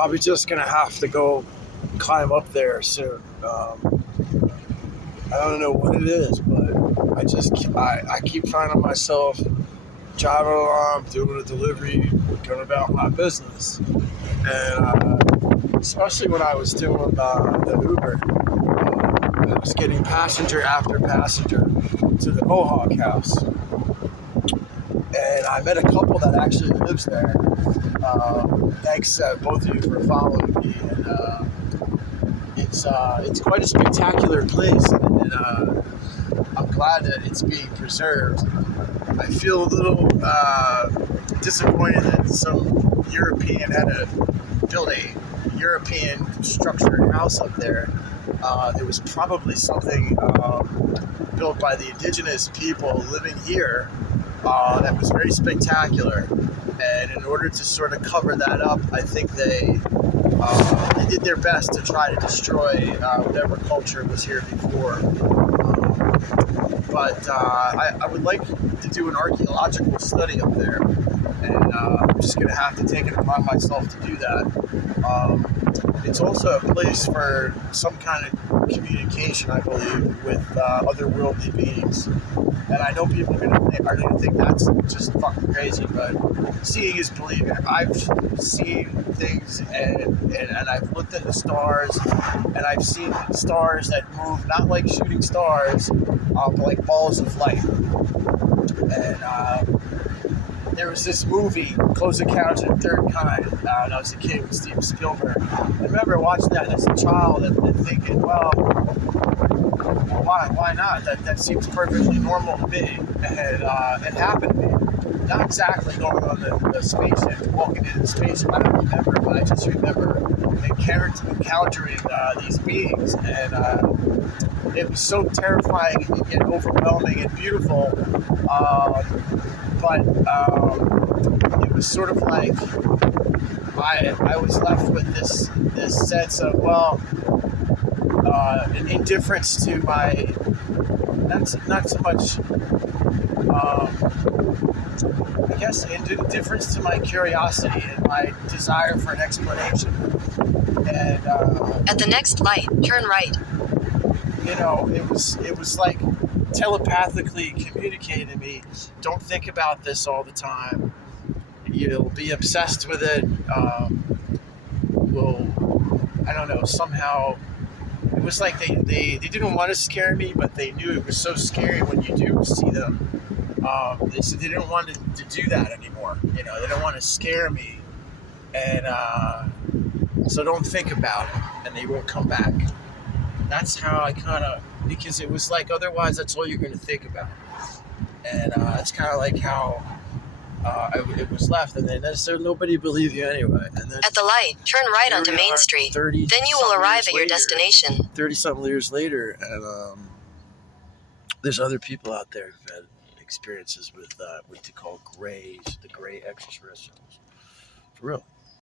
probably just gonna have to go climb up there soon. I don't know what it is, but I keep finding myself driving along, doing a delivery, going about my business, and especially when I was doing the Uber, I was getting passenger after passenger to the Mohawk House, and I met a couple that actually lives there. Thanks both of you for following me, and it's quite a spectacular place, and I'm glad that it's being preserved. I feel a little disappointed that some European had to build a European structured house up there. There was probably something built by the indigenous people living here that was very spectacular. And in order to sort of cover that up, I think they did their best to try to destroy whatever culture was here before. But I would like to do an archaeological study up there, and I'm just going to have to take it upon myself to do that. It's also a place for some kind of communication, I believe, with otherworldly beings. And I know people are going to think that's just fucking crazy, but seeing is believing. I've seen things, and I've looked at the stars, and I've seen stars that move not like shooting stars, but like balls of light. And there was this movie, Close Encounters of the Third Kind, when I was a kid with Steven Spielberg. I remember watching that as a child and thinking, well, why not? That seems perfectly normal to me. And it happened to me. Not exactly going on the spaceship, walking into the spaceship. I don't remember, but I just remember encountering these beings, and it was so terrifying and overwhelming and beautiful. But it was sort of like I was left with this sense of, well, an indifference to my, not so much, I guess, indifference to my curiosity and my desire for an explanation. And at the next light, turn right. You know, it was like telepathically communicating to me, don't think about this all the time. You'll be obsessed with it. I don't know, somehow it was like they didn't want to scare me, but they knew it was so scary when you do see them. They said they didn't want to do that anymore. You know, they don't want to scare me, and so don't think about it, and they won't come back. That's how I kind of, because it was like, otherwise that's all you're going to think about. And it's kind of like how it was left, and then so nobody believed you anyway. And then at the light, turn right onto Main Street. Then you will arrive at your destination. 30-something years later, and there's other people out there who've had experiences with what they call grays, the gray extraterrestrials. For real.